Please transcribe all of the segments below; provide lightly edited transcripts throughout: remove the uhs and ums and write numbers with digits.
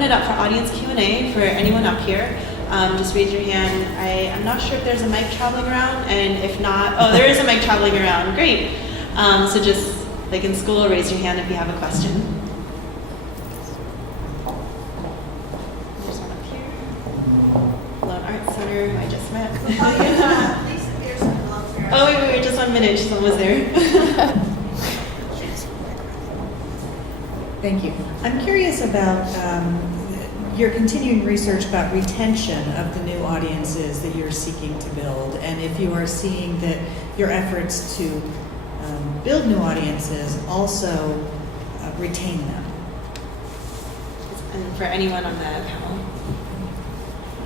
open it up for audience Q&A for anyone up here. Just raise your hand. I'm not sure if there's a mic traveling around, and if not, oh, there is a mic traveling around. Great. So just like in school, raise your hand if you have a question. There's one up here. Lone Art Center, who I just met. Oh, wait, just 1 minute. She's almost there. Thank you. I'm curious about your continuing research about retention of the new audiences that you're seeking to build, and if you are seeing that your efforts to build new audiences also retain them. And for anyone on the panel.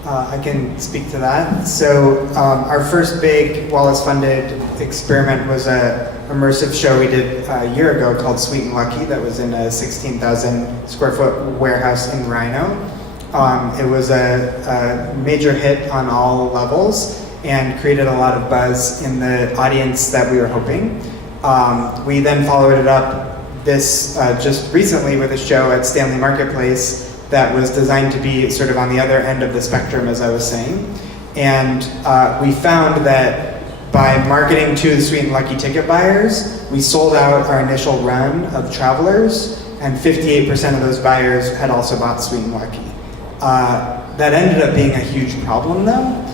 I can speak to that. So our first big Wallace-funded experiment was a immersive show we did a year ago called Sweet and Lucky that was in a 16,000 square foot warehouse in Rhino. It was a major hit on all levels and created a lot of buzz in the audience that we were hoping. We then followed it up just recently with a show at Stanley Marketplace that was designed to be sort of on the other end of the spectrum, as I was saying. And we found that by marketing to the Sweet and Lucky ticket buyers, we sold out our initial run of travelers, and 58% of those buyers had also bought Sweet and Lucky. That ended up being a huge problem though,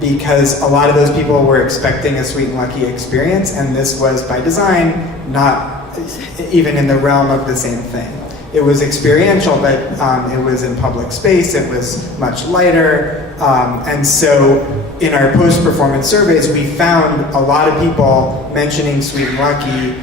because a lot of those people were expecting a Sweet and Lucky experience, and this was by design not even in the realm of the same thing. It was experiential, but it was in public space, it was much lighter, and so in our post-performance surveys, we found a lot of people mentioning Sweet and Lucky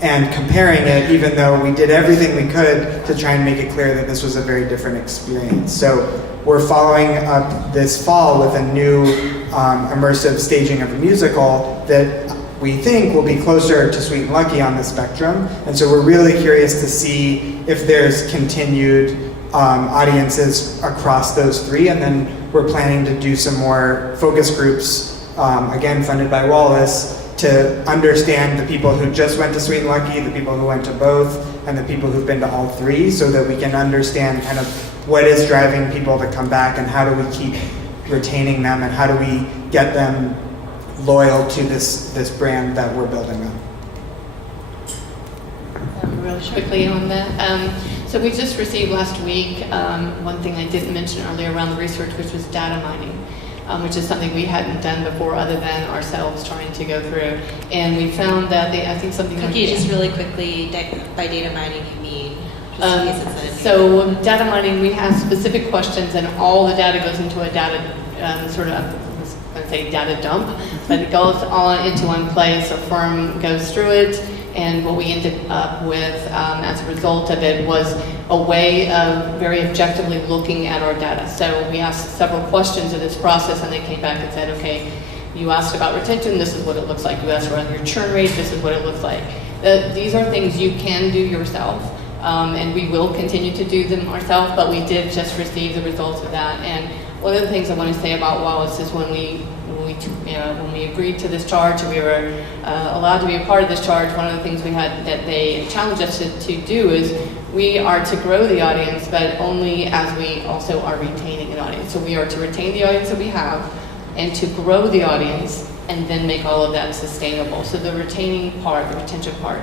and comparing it, even though we did everything we could to try and make it clear that this was a very different experience. So we're following up this fall with a new immersive staging of a musical that we think will be closer to Sweet and Lucky on the spectrum. And so we're really curious to see if there's continued audiences across those three. And then we're planning to do some more focus groups, again, funded by Wallace, to understand the people who just went to Sweet and Lucky, the people who went to both, and the people who've been to all three, so that we can understand kind of what is driving people to come back and how do we keep retaining them and how do we get them loyal to this brand that we're building up. Real quickly on that. So we just received last week one thing I didn't mention earlier around the research, which was data mining, which is something we hadn't done before other than ourselves trying to go through. And we found that I think something Cookie, just really quickly, by data mining you mean? So data mining, we have specific questions and all the data goes into a data data dump, but it goes all into one place. A firm goes through it, and what we ended up with as a result of it was a way of very objectively looking at our data. So we asked several questions in this process, and they came back and said, okay, you asked about retention, this is what it looks like. You asked about your churn rate, this is what it looks like. These are things you can do yourself, and we will continue to do them ourselves, but we did just receive the results of that. And one of the things I want to say about Wallace is when we agreed to this charge and we were allowed to be a part of this charge, one of the things we had that they challenged us to do is we are to grow the audience, but only as we also are retaining an audience. So we are to retain the audience that we have and to grow the audience and then make all of that sustainable. So the retaining part, the retention part,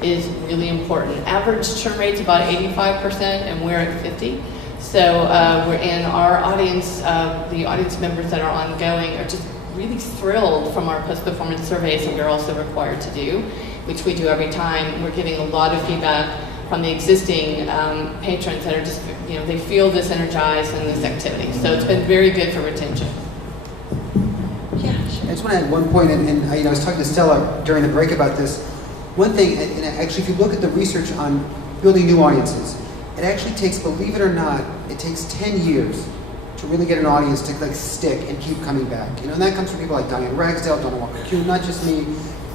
is really important. Average churn rate's about 85% and we're at 50%. So we're in our audience, the audience members that are ongoing are just really thrilled from our post-performance surveys that we're also required to do, which we do every time. We're getting a lot of feedback from the existing patrons that are just, they feel this energized in this activity. So it's been very good for retention. Yeah, sure. I just want to add one point, and I was talking to Stella during the break about this. One thing, and actually if you look at the research on building new audiences, it actually takes, believe it or not, it takes 10 years to really get an audience to stick and keep coming back. And that comes from people like Diane Ragsdale, Donna Walker-Kuhn, not just me,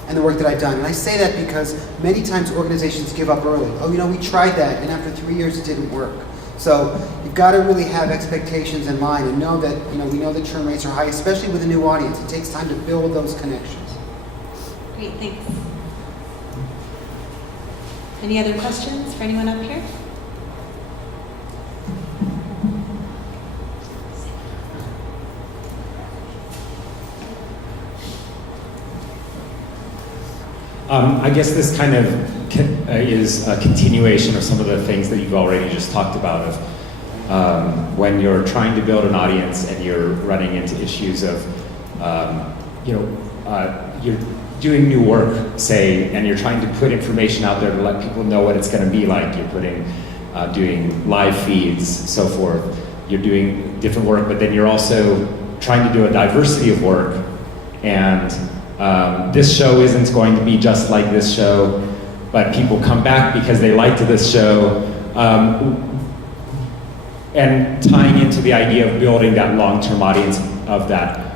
and the work that I've done. And I say that because many times organizations give up early. Oh, we tried that, and after 3 years it didn't work. So you've got to really have expectations in mind and know that, we know that churn rates are high, especially with a new audience. It takes time to build those connections. Great, thanks. Any other questions for anyone up here? I guess this kind of is a continuation of some of the things that you've already just talked about of when you're trying to build an audience and you're running into issues of, you're doing new work, say, and you're trying to put information out there to let people know what it's going to be like. You're doing live feeds, so forth. You're doing different work, but then you're also trying to do a diversity of work. And this show isn't going to be just like this show, but people come back because they liked this show. And tying into the idea of building that long-term audience, of that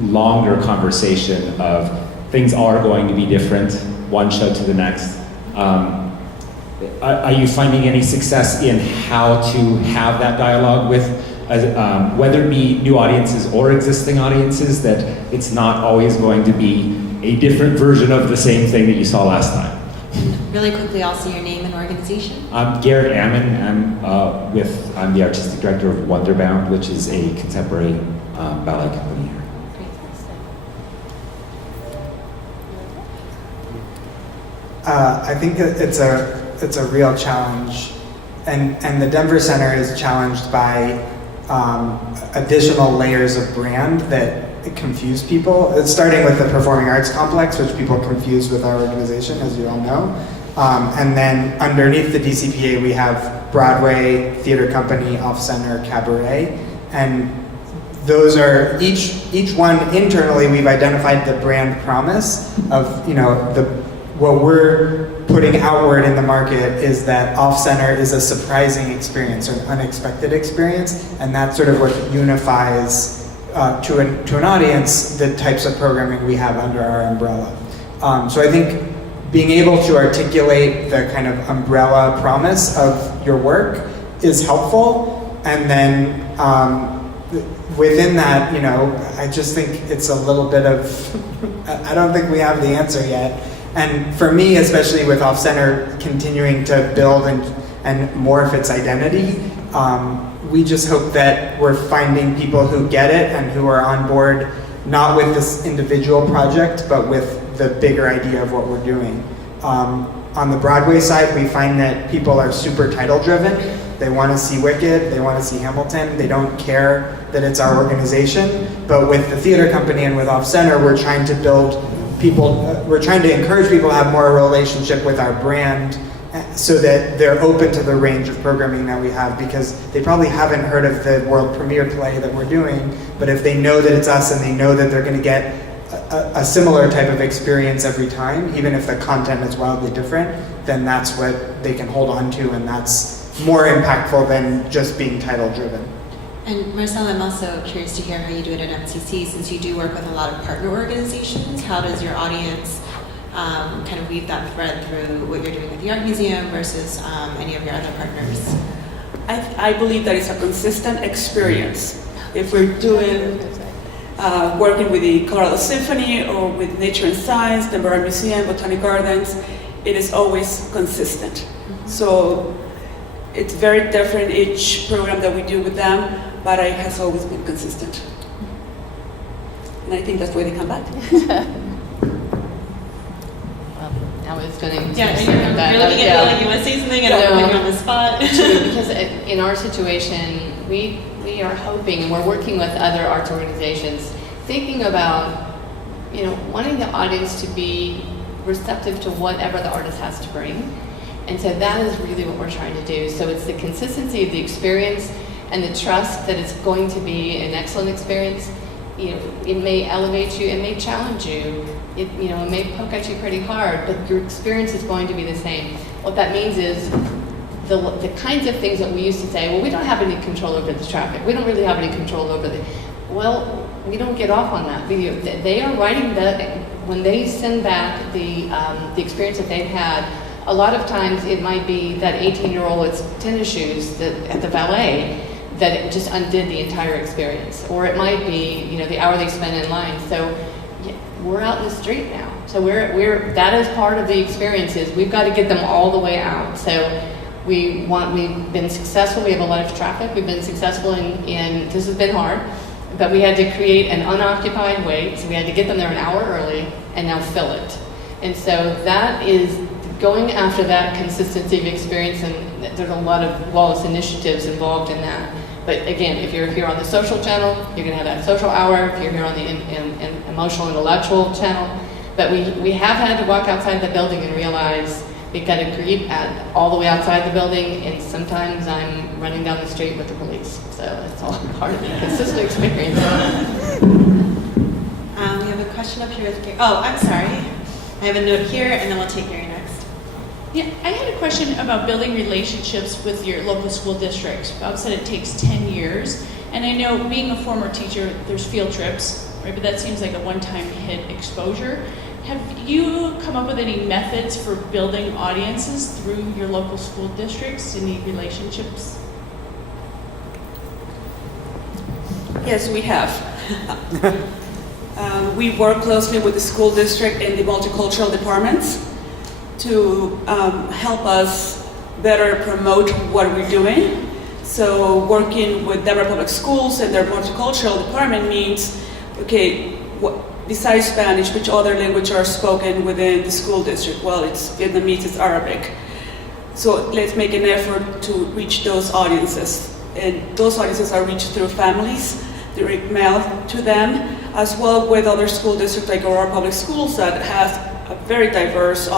longer conversation of things are going to be different, one show to the next. Are you finding any success in how to have that dialogue with, whether it be new audiences or existing audiences, that it's not always going to be a different version of the same thing that you saw last time? Really quickly, also your name and organization. I'm Garrett Ammon. I'm the artistic director of Wonderbound, which is a contemporary ballet company here. I think it's a real challenge, and the Denver Center is challenged by additional layers of brand that confuse people. It's starting with the Performing Arts Complex, which people confuse with our organization, as you all know. And then underneath the DCPA, we have Broadway, Theater Company, Off-Center, Cabaret, and those are each one internally. We've identified the brand promise of what we're putting outward in the market is that Off-Center is a surprising experience or an unexpected experience, and that's sort of what unifies to an audience the types of programming we have under our umbrella. So I think being able to articulate the kind of umbrella promise of your work is helpful, and then within that, I just think it's a little bit of, I don't think we have the answer yet. And for me, especially with Off-Center continuing to build and morph its identity, we just hope that we're finding people who get it and who are on board, not with this individual project, but with the bigger idea of what we're doing. On the Broadway side, we find that people are super title driven. They want to see Wicked, they want to see Hamilton, they don't care that it's our organization. But with the Theater Company and with Off-Center, we're trying to we're trying to encourage people to have more relationship with our brand so that they're open to the range of programming that we have, because they probably haven't heard of the world premiere play that we're doing, but if they know that it's us and they know that they're going to get a similar type of experience every time, even if the content is wildly different, then that's what they can hold on to, and that's more impactful than just being title driven. And Marcella, I'm also curious to hear how you do it at MCC, since you do work with a lot of partner organizations. How does your audience kind of weave that thread through what you're doing with the Art Museum versus any of your other partners? I believe that it's a consistent experience. If we're doing working with the Colorado Symphony or with Nature and Science, the Art Museum, Botanic Gardens, it is always consistent. Mm-hmm. So it's very different each program that we do with them, but it has always been consistent. And I think that's why they come back. I was going to you're looking at me like you want to say something, and I'm putting you on the spot. Because in our situation, we are hoping, and we're working with other arts organizations, thinking about, wanting the audience to be receptive to whatever the artist has to bring. And so that is really what we're trying to do. So it's the consistency of the experience and the trust that it's going to be an excellent experience. It may elevate you, it may challenge you, it may poke at you pretty hard, but your experience is going to be the same. What that means is the kinds of things that we used to say, well, we don't have any control over the traffic, we don't really have any control over well, we don't get off on that. They are writing when they send back the experience that they've had. A lot of times it might be that 18-year-old with tennis shoes at the ballet that it just undid the entire experience. Or it might be, the hour they spent in line. So we're out in the street now. So that is part of the experiences. We've got to get them all the way out. So we've been successful. We have a lot of traffic. We've been successful in this has been hard, but we had to create an unoccupied wait. So we had to get them there an hour early and now fill it. And so that is going after that consistency of experience, and there's a lot of Wallace initiatives involved in that. But again, if you're here on the social channel, you're going to have that social hour. If you're here on the emotional, intellectual channel. But we have had to walk outside the building and realize we've got to greet at all the way outside the building, and sometimes I'm running down the street with the police. So it's all part of the consistent experience. We have a question up here with Gary. Oh, I'm sorry. I have a note here, and then we'll take Gary next. Yeah, I had a question about building relationships with your local school district. Bob said it takes 10 years, and I know being a former teacher, there's field trips, right? But that seems like a one-time hit exposure. Have you come up with any methods for building audiences through your local school districts? Any relationships? Yes, we have. We work closely with the school district and the multicultural departments to help us better promote what we're doing. So working with Denver Public Schools and their multicultural department means, okay, besides Spanish, which other languages are spoken within the school district? Well, it's Vietnamese, it's Arabic. So let's make an effort to reach those audiences. And those audiences are reached through families, direct mail to them, as well with other school districts like Aurora Public Schools that has a very diverse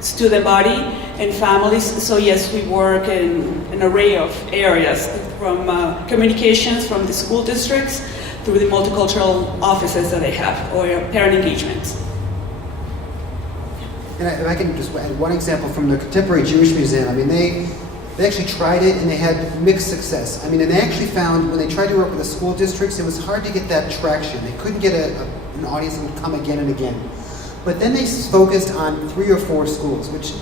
student body and families. So yes, we work in an array of areas, from communications from the school districts through the multicultural offices that they have, or parent engagements. And if I can just add one example from the Contemporary Jewish Museum. I mean, they actually tried it and they had mixed success. I mean, and they actually found when they tried to work with the school districts, it was hard to get that traction. They couldn't get an audience that would come again and again. But then they focused on 3 or 4 schools, which,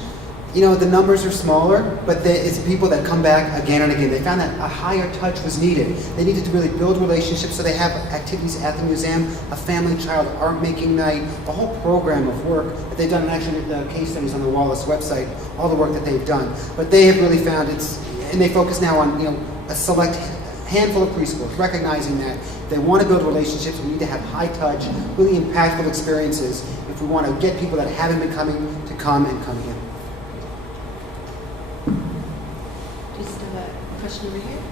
you know, the numbers are smaller, but it's people that come back again and again. They found that a higher touch was needed. They needed to really build relationships, so they have activities at the museum, a family child art making night, a whole program of work that they've done, and actually the case studies on the Wallace website, all the work that they've done. But they have really found and they focus now on, you know, a select handful of preschools, recognizing that if they want to build relationships, we need to have high touch, really impactful experiences if we want to get people that haven't been coming to come and come again. Just have a question over here.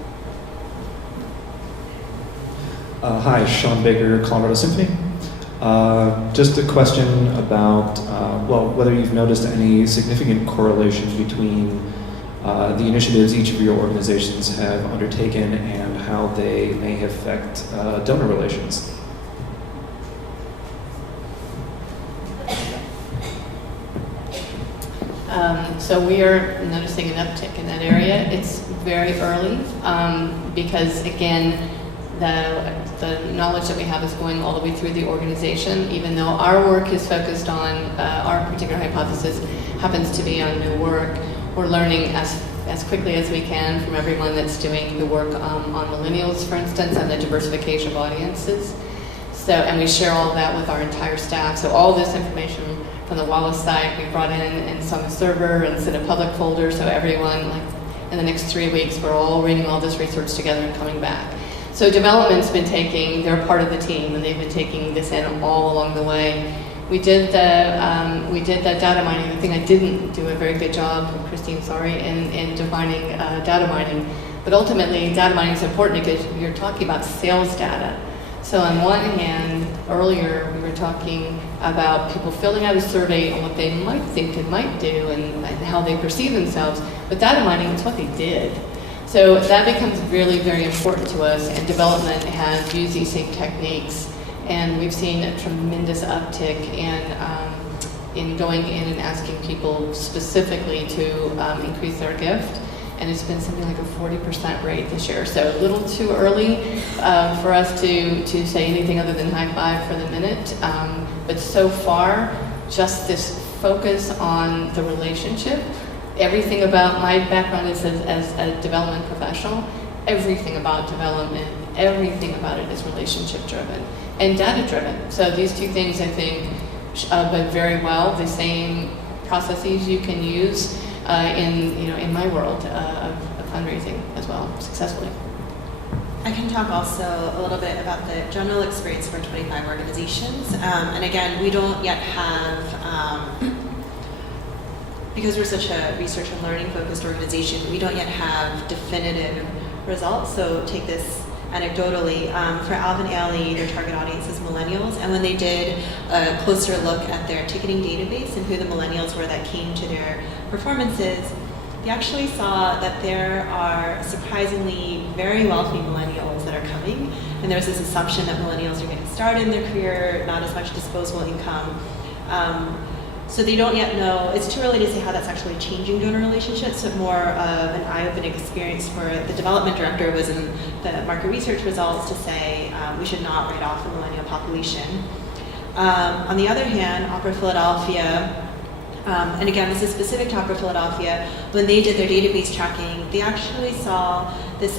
Hi, Sean Baker, Colorado Symphony. Just a question about, whether you've noticed any significant correlation between the initiatives each of your organizations have undertaken and how they may affect donor relations. So we are noticing an uptick in that area. It's very early because, again, the knowledge that we have is going all the way through the organization. Even though our work is focused on our particular hypothesis happens to be on new work, we're learning as quickly as we can from everyone that's doing the work on millennials, for instance, and the diversification of audiences. So, and we share all of that with our entire staff. So all this information from the Wallace site we brought in and it's on the server and it's in a public folder, so everyone, like in the next 3 weeks, we're all reading all this research together and coming back. So development's been they're part of the team, and they've been taking this in all along the way. We did the data mining. The thing I didn't do a very good job, Christine, sorry, in defining data mining. But ultimately, data mining is important because you're talking about sales data. So on one hand, earlier we were talking about people filling out a survey on what they might think and might do and how they perceive themselves. But data mining is what they did. So that becomes really very important to us, and development has used these same techniques. And we've seen a tremendous uptick in going in and asking people specifically to increase their gift. And it's been something like a 40% rate this year. So a little too early for us to say anything other than high five for the minute. But so far, just this focus on the relationship. Everything about my background is as a development professional. Everything about development, everything about it is relationship driven and data driven. So these two things, I think, but very well the same processes you can use in my world of fundraising as well successfully. I can talk also a little bit about the general experience for 25 organizations. And again, we don't yet have, because we're such a research and learning focused organization, we don't yet have definitive results. So take this anecdotally. For Alvin Ailey, their target audience is millennials. And when they did a closer look at their ticketing database and who the millennials were that came to their performances, they actually saw that there are surprisingly very wealthy millennials that are coming, and there's this assumption that millennials are getting started in their career, not as much disposable income. So they don't yet know, it's too early to say how that's actually changing donor relationships, but more of an eye-opening experience for the development director was in the market research results to say we should not write off the millennial population. On the other hand, Opera Philadelphia, and again, this is specific to Opera Philadelphia, when they did their database tracking, they actually saw this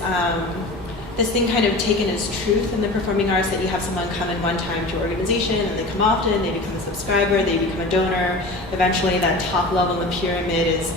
this thing kind of taken as truth in the performing arts, that you have someone come in one time to your organization and they come often, they become a subscriber, they become a donor. Eventually that top level in the pyramid is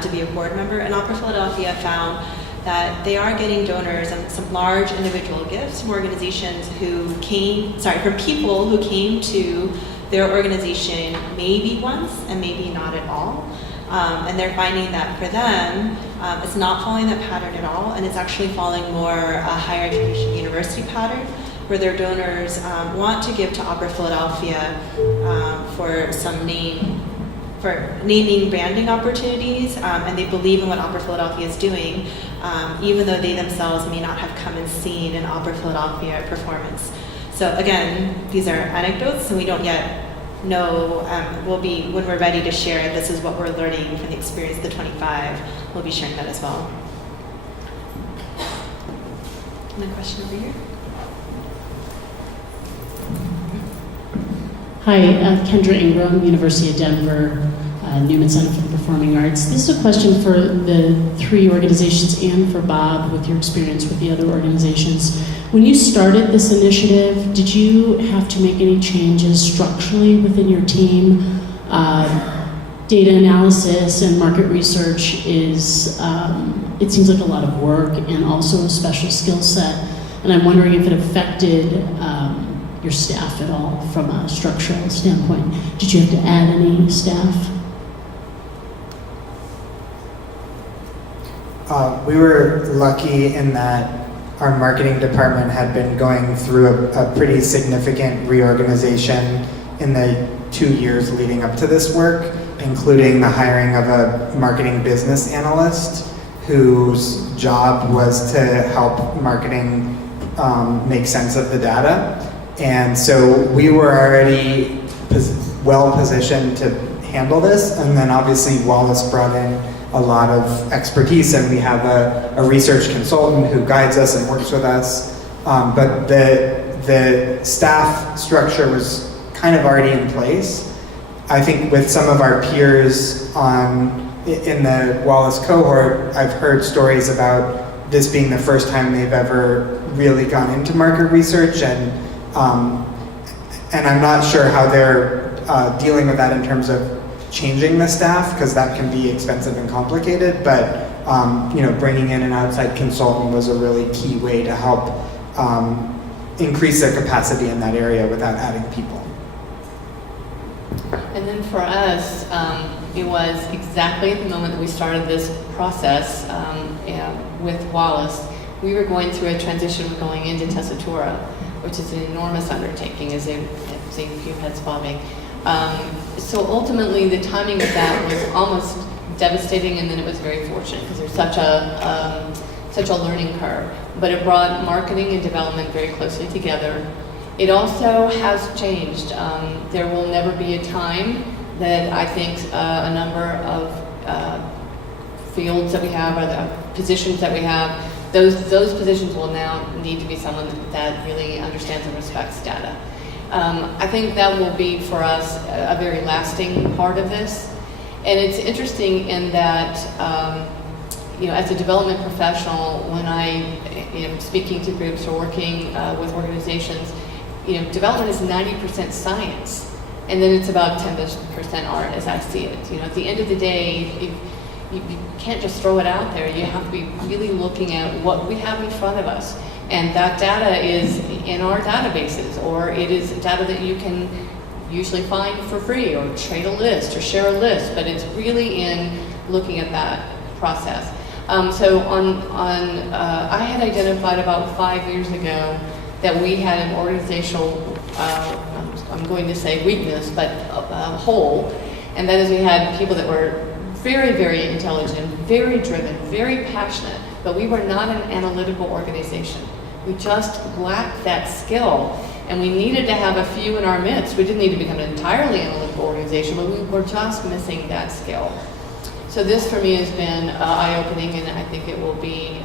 to be a board member. And Opera Philadelphia found that they are getting donors and some large individual gifts from organizations who came, from people who came to their organization maybe once and maybe not at all. And they're finding that for them, it's not following that pattern at all, and it's actually following more a higher education university pattern, where their donors want to give to Opera Philadelphia for some naming branding opportunities, and they believe in what Opera Philadelphia is doing, even though they themselves may not have come and seen an Opera Philadelphia performance. So again, these are anecdotes, and we don't yet know. We'll be, when we're ready to share, this is what we're learning from the experience of the 25, we'll be sharing that as well. And a question over here. Hi, Kendra Ingram, University of Denver, Newman Center for the Performing Arts. This is a question for the three organizations and for Bob, with your experience with the other organizations. When you started this initiative, did you have to make any changes structurally within your team? Data analysis and market research is, it seems like a lot of work and also a special skill set. And I'm wondering if it affected your staff at all from a structural standpoint. Did you have to add any staff? We were lucky in that our marketing department had been going through a pretty significant reorganization in the 2 years leading up to this work, including the hiring of a marketing business analyst whose job was to help marketing make sense of the data. And so we were already well positioned to handle this, and then obviously Wallace brought in a lot of expertise, and we have a research consultant who guides us and works with us. But the staff structure was kind of already in place. I think with some of our peers in the Wallace cohort, I've heard stories about this being the first time they've ever really gone into market research, and I'm not sure how they're dealing with that in terms of changing the staff, because that can be expensive and complicated, but bringing in an outside consultant was a really key way to help increase their capacity in that area without adding people. And then for us, it was exactly at the moment that we started this process with Wallace, we were going through a transition going into Tessitura, which is an enormous undertaking, as a few heads bobbing. So ultimately, the timing of that was almost devastating, and then it was very fortunate because there's such a learning curve. But it brought marketing and development very closely together. It also has changed. There will never be a time that I think a number of fields that we have, or the positions that we have, those positions will now need to be someone that really understands and respects data. I think that will be for us a very lasting part of this. And it's interesting in that, as a development professional, when I am speaking to groups or working with organizations, development is 90% science, and then it's about 10% art, as I see it. At the end of the day, you can't just throw it out there. You have to be really looking at what we have in front of us. And that data is in our databases, or it is data that you can usually find for free, or trade a list, or share a list, but it's really in looking at that process. I had identified about 5 years ago that we had an organizational, I'm going to say weakness, but a hole, and that is we had people that were very, very intelligent, very driven, very passionate, but we were not an analytical organization. We just lacked that skill, and we needed to have a few in our midst. We didn't need to become an entirely analytical organization, but we were just missing that skill. So this for me has been eye-opening, and I think it will be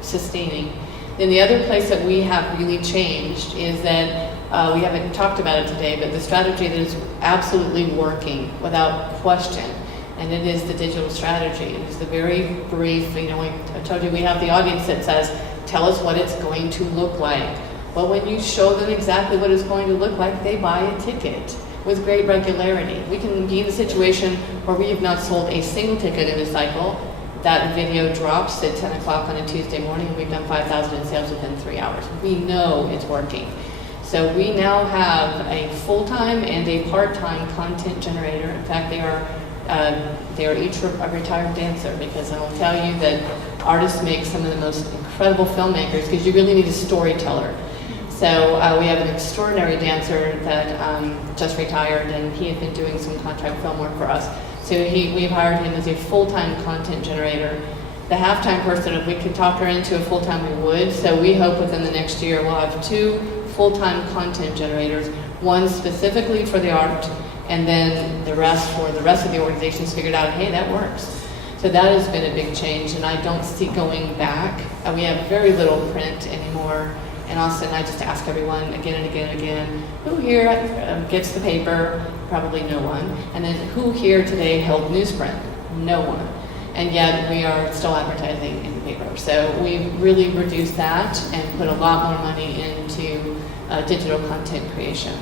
sustaining. Then the other place that we have really changed is that we haven't talked about it today, but the strategy that is absolutely working without question, and it is the digital strategy. It is the very brief, I told you we have the audience that says, tell us what it's going to look like. Well, when you show them exactly what it's going to look like, they buy a ticket with great regularity. We can be in a situation where we have not sold a single ticket in a cycle. That video drops at 10 o'clock on a Tuesday morning, and we've done 5,000 in sales within 3 hours. We know it's working. So we now have a full-time and a part-time content generator. In fact, they are each a retired dancer, because I will tell you that artists make some of the most incredible filmmakers, because you really need a storyteller. So we have an extraordinary dancer that just retired, and he had been doing some contract film work for us. So we've hired him as a full-time content generator. The half-time person, if we could talk her into a full-time, we would. So we hope within the next year we'll have 2 full-time content generators, one specifically for the art, and then the rest for the rest of the organizations figured out, hey, that works. So that has been a big change, and I don't see going back. We have very little print anymore. And all of a sudden, I just ask everyone again and again and again, who here gets the paper? Probably no one. And then who here today held newsprint? No one. And yet we are still advertising in the paper. So we've really reduced that and put a lot more money into digital content creation.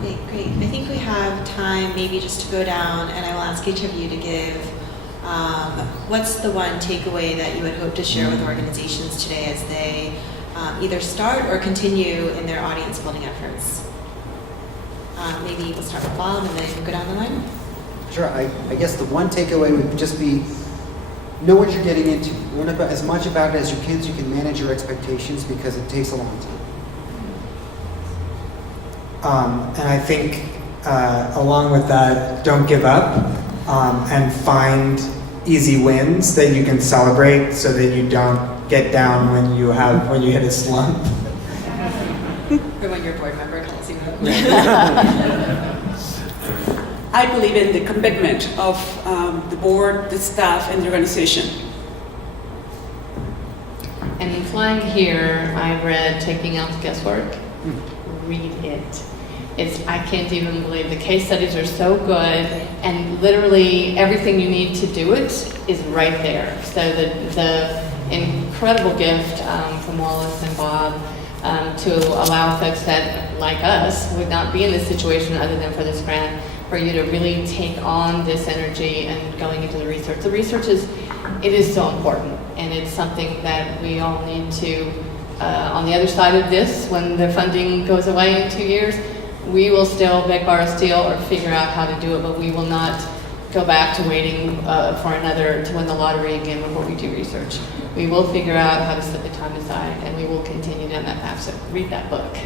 Okay, great. I think we have time maybe just to go down, and I will ask each of you to give what's the one takeaway that you would hope to share with organizations today as they either start or continue in their audience building efforts? Maybe we'll start with Bob and then go down the line. Sure. I guess the one takeaway would just be know what you're getting into. Learn about as much about it as you can so you can manage your expectations, because it takes a long time. And I think along with that, don't give up and find easy wins that you can celebrate so that you don't get down when you hit a slump. Or when your board member calls you. I believe in the commitment of the board, the staff, and the organization. And flying here, I read Taking Out the Guesswork. Read it. I can't even believe the case studies are so good, and literally everything you need to do it is right there. So the incredible gift from Wallace and Bob to allow folks that, like us, would not be in this situation other than for this grant, for you to really take on this energy and going into the research. The research is so important, and it's something that we all need to, on the other side of this, when the funding goes away in 2 years, we will still beg, borrow, steal, or figure out how to do it, but we will not go back to waiting to win the lottery again before we do research. We will figure out how to set the time aside, and we will continue down that path. So read that book.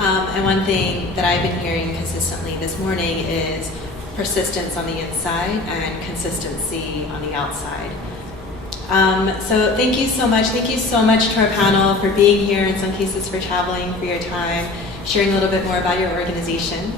And one thing that I've been hearing consistently this morning is persistence on the inside and consistency on the outside. So thank you so much. Thank you so much to our panel for being here, in some cases for traveling, for your time, sharing a little bit more about your organizations.